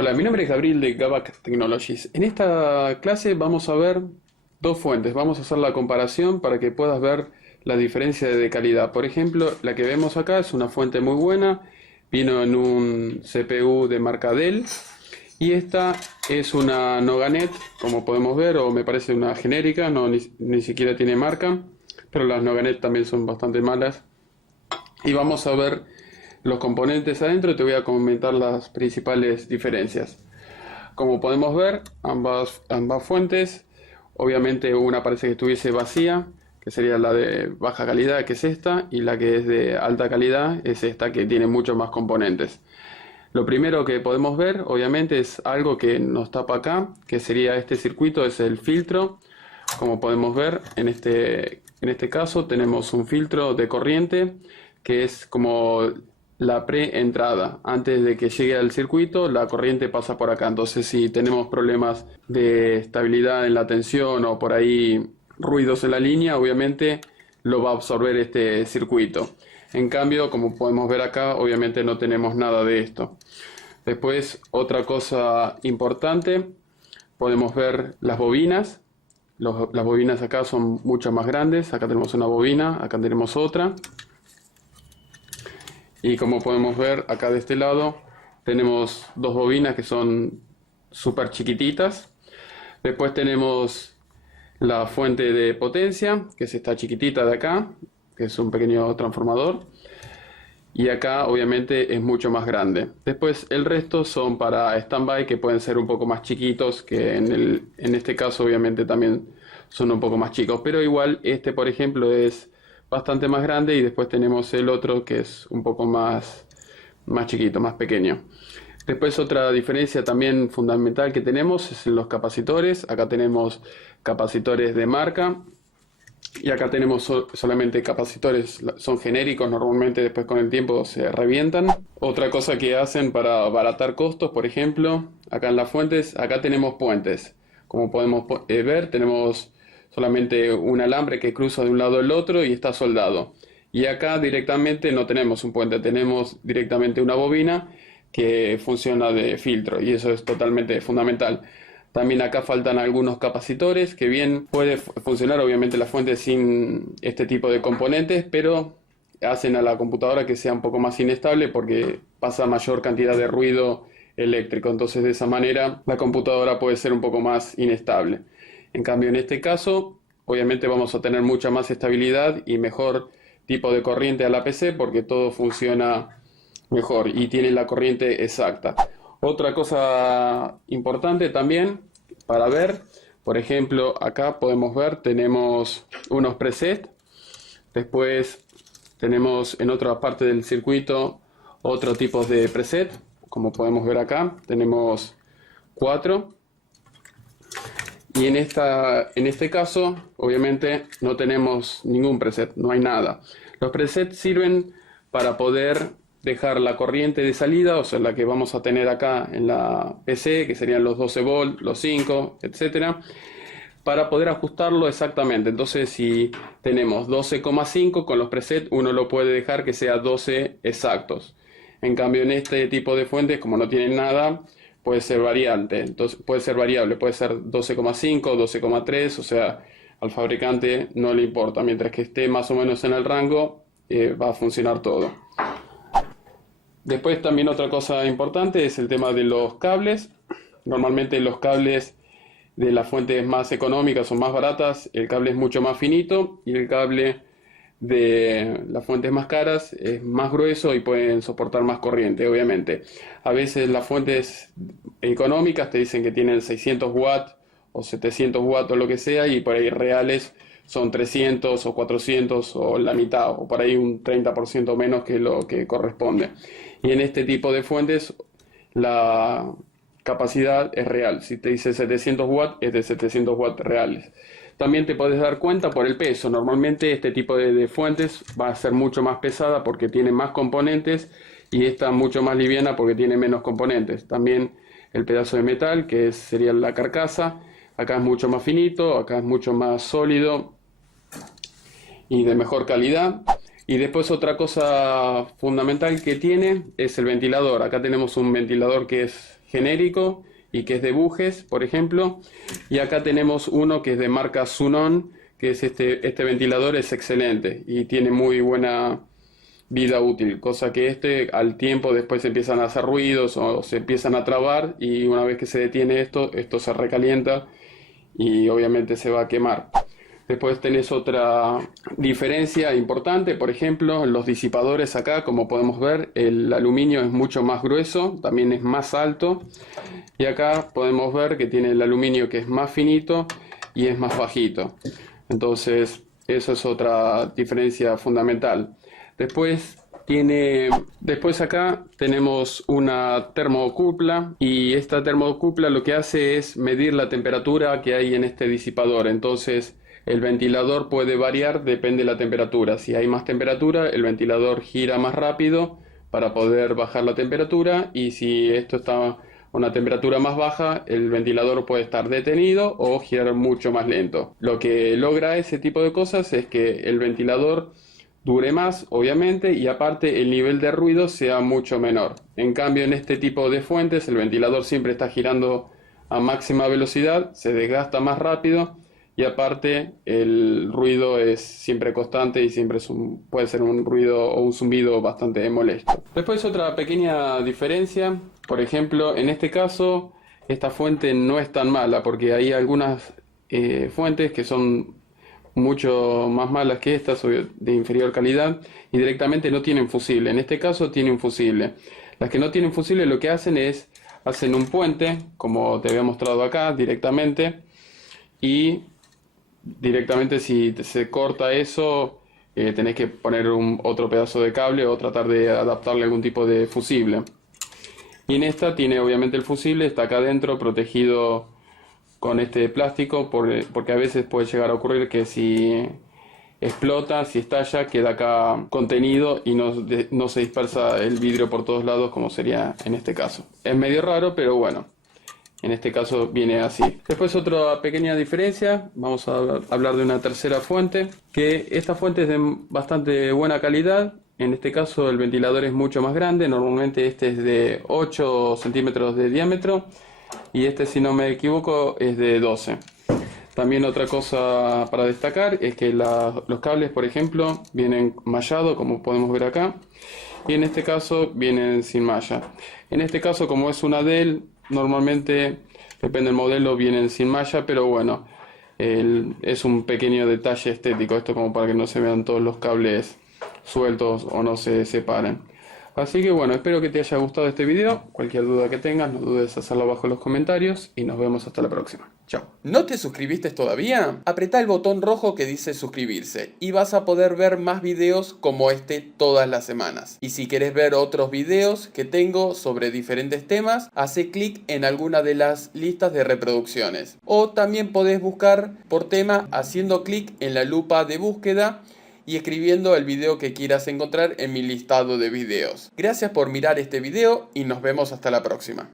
Hola, mi nombre es Gabriel de Gavac Technologies. En esta clase vamos a ver dos fuentes. Vamos a hacer la comparación para que puedas ver la diferencia de calidad. Por ejemplo, la que vemos acá es una fuente muy buena. Vino en un CPU de marca Dell. Y esta es una Noganet, como podemos ver, o me parece una genérica, no, ni siquiera tiene marca. Pero las Noganet también son bastante malas. Y vamos a ver los componentes adentro y te voy a comentar las principales diferencias. Como podemos ver, ambas fuentes, obviamente una parece que estuviese vacía, que sería la de baja calidad, que es esta, y la que es de alta calidad es esta, que tiene muchos más componentes. Lo primero que podemos ver, obviamente, es algo que nos tapa acá, que sería este circuito, es el filtro. Como podemos ver, en este caso tenemos un filtro de corriente, que es como la preentrada. Antes de que llegue al circuito, la corriente pasa por acá. Entonces, si tenemos problemas de estabilidad en la tensión o por ahí ruidos en la línea, obviamente lo va a absorber este circuito. En cambio, como podemos ver acá, obviamente no tenemos nada de esto. Después, otra cosa importante, podemos ver las bobinas. Las bobinas acá son mucho más grandes. Acá tenemos una bobina, acá tenemos otra. Y como podemos ver acá de este lado, tenemos dos bobinas que son súper chiquititas. Después tenemos la fuente de potencia, que es esta chiquitita de acá, que es un pequeño transformador. Y acá obviamente es mucho más grande. Después el resto son para standby, que pueden ser un poco más chiquitos, que en este caso obviamente también son un poco más chicos. Pero igual este, por ejemplo, es bastante más grande, y después tenemos el otro que es un poco más chiquito, más pequeño. Después otra diferencia también fundamental que tenemos es en los capacitores. Acá tenemos capacitores de marca y acá tenemos solamente capacitores, son genéricos, normalmente después con el tiempo se revientan. Otra cosa que hacen para abaratar costos, por ejemplo, acá en las fuentes, acá tenemos puentes. Como podemos ver, tenemos solamente un alambre que cruza de un lado al otro y está soldado. Y acá directamente no tenemos un puente, tenemos directamente una bobina que funciona de filtro, y eso es totalmente fundamental. También acá faltan algunos capacitores, que bien puede funcionar obviamente la fuente sin este tipo de componentes, pero hacen a la computadora que sea un poco más inestable porque pasa mayor cantidad de ruido eléctrico. Entonces de esa manera la computadora puede ser un poco más inestable. En cambio en este caso obviamente vamos a tener mucha más estabilidad y mejor tipo de corriente a la PC, porque todo funciona mejor y tiene la corriente exacta. Otra cosa importante también para ver, por ejemplo, acá podemos ver, tenemos unos presets. Después tenemos en otra parte del circuito otro tipo de preset. Como podemos ver acá, tenemos 4. Y en este caso, obviamente, no tenemos ningún preset, no hay nada. Los presets sirven para poder dejar la corriente de salida, o sea, la que vamos a tener acá en la PC, que serían los 12 volts, los 5, etcétera, para poder ajustarlo exactamente. Entonces, si tenemos 12,5 con los presets, uno lo puede dejar que sea 12 exactos. En cambio, en este tipo de fuentes, como no tienen nada, puede ser variante. Entonces, puede ser variable, puede ser 12,5, 12,3, o sea, al fabricante no le importa. Mientras que esté más o menos en el rango, va a funcionar todo. Después también otra cosa importante es el tema de los cables. Normalmente los cables de las fuentes más económicas o más baratas, el cable es mucho más finito, y el cable de las fuentes más caras es más grueso y pueden soportar más corriente, obviamente. A veces las fuentes económicas te dicen que tienen 600 watts o 700 watts o lo que sea, y por ahí reales son 300 o 400 o la mitad, o por ahí un 30% menos que lo que corresponde. Y en este tipo de fuentes la capacidad es real. Si te dice 700 watts, es de 700 watts reales. También te puedes dar cuenta por el peso. Normalmente este tipo de fuentes va a ser mucho más pesada porque tiene más componentes, y esta mucho más liviana porque tiene menos componentes. También el pedazo de metal, que sería la carcasa, acá es mucho más finito, acá es mucho más sólido y de mejor calidad. Y después otra cosa fundamental que tiene es el ventilador. Acá tenemos un ventilador que es genérico y que es de Bujes, por ejemplo. Y acá tenemos uno que es de marca Sunon, que es este ventilador es excelente y tiene muy buena vida útil, cosa que al tiempo después empiezan a hacer ruidos o se empiezan a trabar, y una vez que se detiene esto se recalienta y obviamente se va a quemar. Después tenés otra diferencia importante, por ejemplo, los disipadores acá, como podemos ver, el aluminio es mucho más grueso, también es más alto, y acá podemos ver que tiene el aluminio que es más finito y es más bajito. Entonces, eso es otra diferencia fundamental. Después acá tenemos una termocupla, y esta termocupla lo que hace es medir la temperatura que hay en este disipador. Entonces el ventilador puede variar, depende de la temperatura. Si hay más temperatura, el ventilador gira más rápido para poder bajar la temperatura, y si esto está a una temperatura más baja, el ventilador puede estar detenido o girar mucho más lento. Lo que logra ese tipo de cosas es que el ventilador dure más, obviamente, y aparte el nivel de ruido sea mucho menor. En cambio, en este tipo de fuentes, el ventilador siempre está girando a máxima velocidad, se desgasta más rápido, y aparte el ruido es siempre constante y siempre puede ser un ruido o un zumbido bastante molesto. Después otra pequeña diferencia, por ejemplo, en este caso esta fuente no es tan mala, porque hay algunas fuentes que son mucho más malas que estas, o de inferior calidad, y directamente no tienen fusible. En este caso tiene un fusible. Las que no tienen fusible lo que hacen un puente, como te había mostrado acá, directamente, y directamente si se corta eso, tenés que poner otro pedazo de cable o tratar de adaptarle algún tipo de fusible. Y en esta tiene obviamente el fusible, está acá adentro protegido con este plástico, porque a veces puede llegar a ocurrir que si explota, si estalla, queda acá contenido y no se dispersa el vidrio por todos lados, como sería en este caso. Es medio raro, pero bueno, en este caso viene así. Después otra pequeña diferencia, vamos a hablar de una tercera fuente, que esta fuente es de bastante buena calidad. En este caso el ventilador es mucho más grande, normalmente este es de 8 centímetros de diámetro, y este, si no me equivoco, es de 12. También otra cosa para destacar es que los cables, por ejemplo, vienen mallados, como podemos ver acá, y en este caso vienen sin malla. En este caso, como es una Dell, normalmente, depende del modelo, vienen sin malla, pero bueno, es un pequeño detalle estético, esto como para que no se vean todos los cables sueltos o no se separen. Así que bueno, espero que te haya gustado este video. Cualquier duda que tengas, no dudes en hacerlo abajo en los comentarios, y nos vemos hasta la próxima. Chao. ¿No te suscribiste todavía? Apretá el botón rojo que dice suscribirse y vas a poder ver más videos como este todas las semanas. Y si querés ver otros videos que tengo sobre diferentes temas, hace clic en alguna de las listas de reproducciones. O también podés buscar por tema haciendo clic en la lupa de búsqueda y escribiendo el video que quieras encontrar en mi listado de videos. Gracias por mirar este video y nos vemos hasta la próxima.